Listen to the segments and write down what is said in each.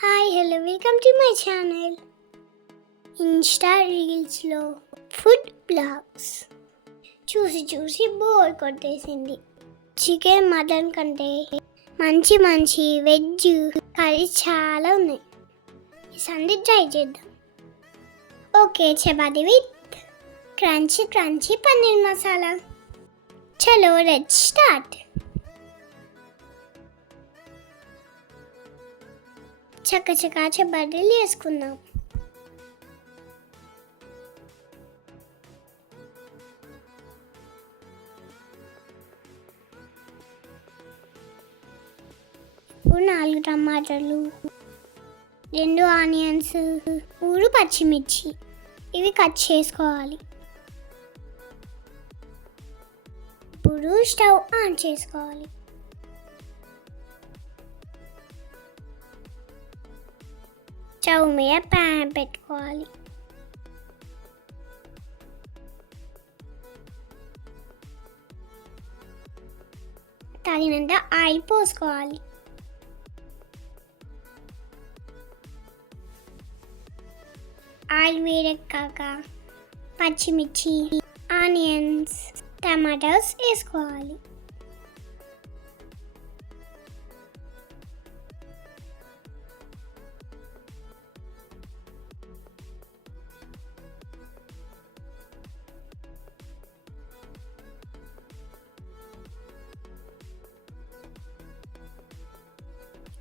Hi hello welcome to my channel. Insta రీల్స్లో food blogs చూసి చూసి బోర్ కొట్టేసింది. చికెన్ మటన్ కంటే మంచి మంచి వెజ్ కర్రీ చాలా ఉన్నాయి. ఈ సండే ట్రై చేద్దాం. Okay, chapati with crunchy crunchy paneer masala. చలో లెట్స్ స్టార్ట్. చక్కచకా చపాతీలు వేసుకుందాం. ఇప్పుడు 4 టమాటాలు, 2 ఆనియన్స్, 3 పచ్చిమిర్చి ఇవి కట్ చేసుకోవాలి. ఇప్పుడు స్టవ్ ఆన్ చేసుకోవాలి. స్టవ్ మీద ప్యాన్ పెట్టుకోవాలి. తగినంత ఆయిల్ పోసుకోవాలి. ఆయిల్ వేడెక్కాక పచ్చిమిర్చి, ఆనియన్స్, టమాటాస్ వేసుకోవాలి.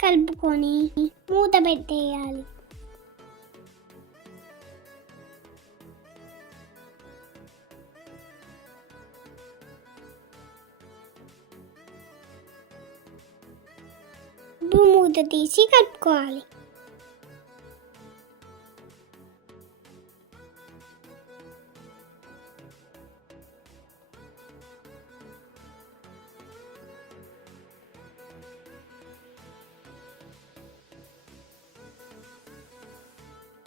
కలుపుకొని మూత పెట్టేయాలి. ఇప్పుడు మూత తీసి కలుపుకోవాలి.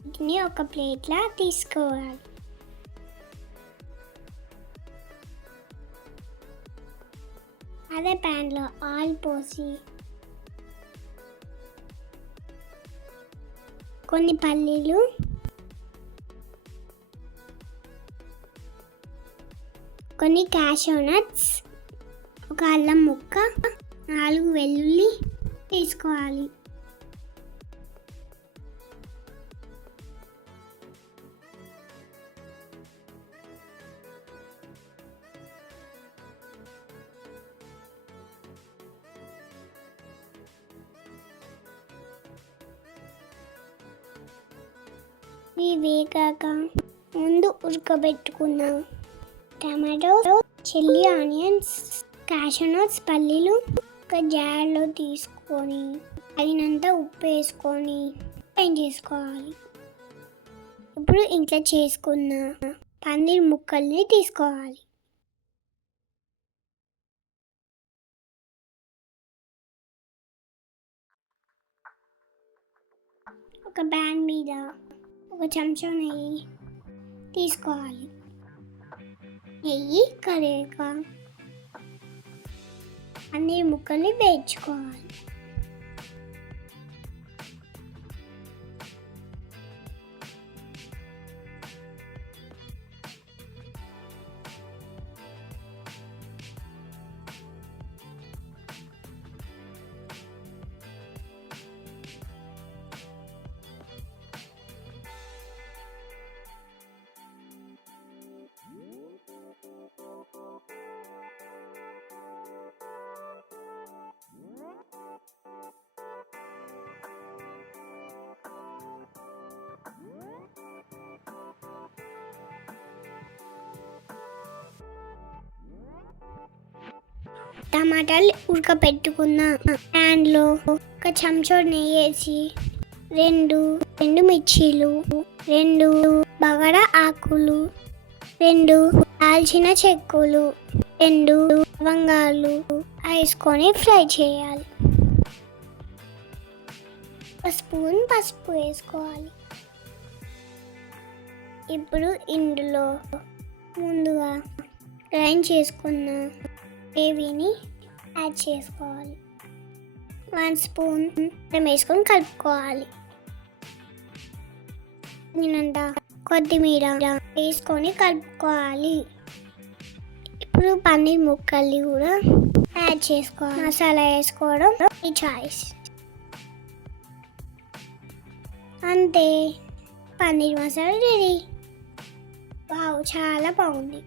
వీటిని ఒక ప్లేట్లా తీసుకోవాలి. అదే ప్యాన్లో ఆయిల్ పోసి కొన్ని పల్లీలు, కొన్ని క్యాషూ నట్స్, ఒక అల్లం ముక్క, 4 వెల్లుల్లి తీసుకోవాలి. ఇవి వేగాక ముందు ఉడకబెట్టుకున్న tomato, chilli, onions, cashew nuts, పల్లీలు ఒక జార్లో తీసుకొని తగినంత ఉప్పు వేసుకొని ఫ్రై చేసుకోవాలి. ఇప్పుడు ఇంట్లో చేసుకున్న పన్నీర్ ముక్కల్ని తీసుకోవాలి. ఒక ప్యాన్ మీద ఒక చెంచా నెయ్యి తీసుకోవాలి. నెయ్యి కరిగాక పన్నీర్ ముక్కల్ని వేయించుకోవాలి. టమాటాలు ఉడకపెట్టుకున్న ప్యాన్లో ఒక చెంచా నెయ్యి వేసి 2 మిర్చీలు, 2 బగారా ఆకులు, 2 దాల్చిన చెక్కులు, 2 లవంగాలు వేసుకొని ఫ్రై చేయాలి. ఒక స్పూన్ పసుపు వేసుకోవాలి. ఇప్పుడు ఇందులో ముందుగా గ్రైండ్ చేసుకున్న గ్రేవీని యాడ్ చేసుకోవాలి. 1 స్పూన్ వేసుకొని కలుపుకోవాలి. నేనంతా కొత్తిమీర వేసుకొని కలుపుకోవాలి. ఇప్పుడు పన్నీర్ ముక్కల్ని కూడా యాడ్ చేసుకోవాలి. మసాలా వేసుకోవడం ఈ చాయిస్. అంతే, పన్నీర్ మసాలా రెడీ. వావ్, చాలా బాగుంది.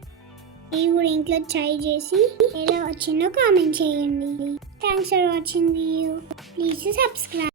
మీరు కూడా ఇంట్లో ట్రై చేసి ఎలా వచ్చిందో కామెంట్ చేయండి. Thanks for watching video. Please subscribe.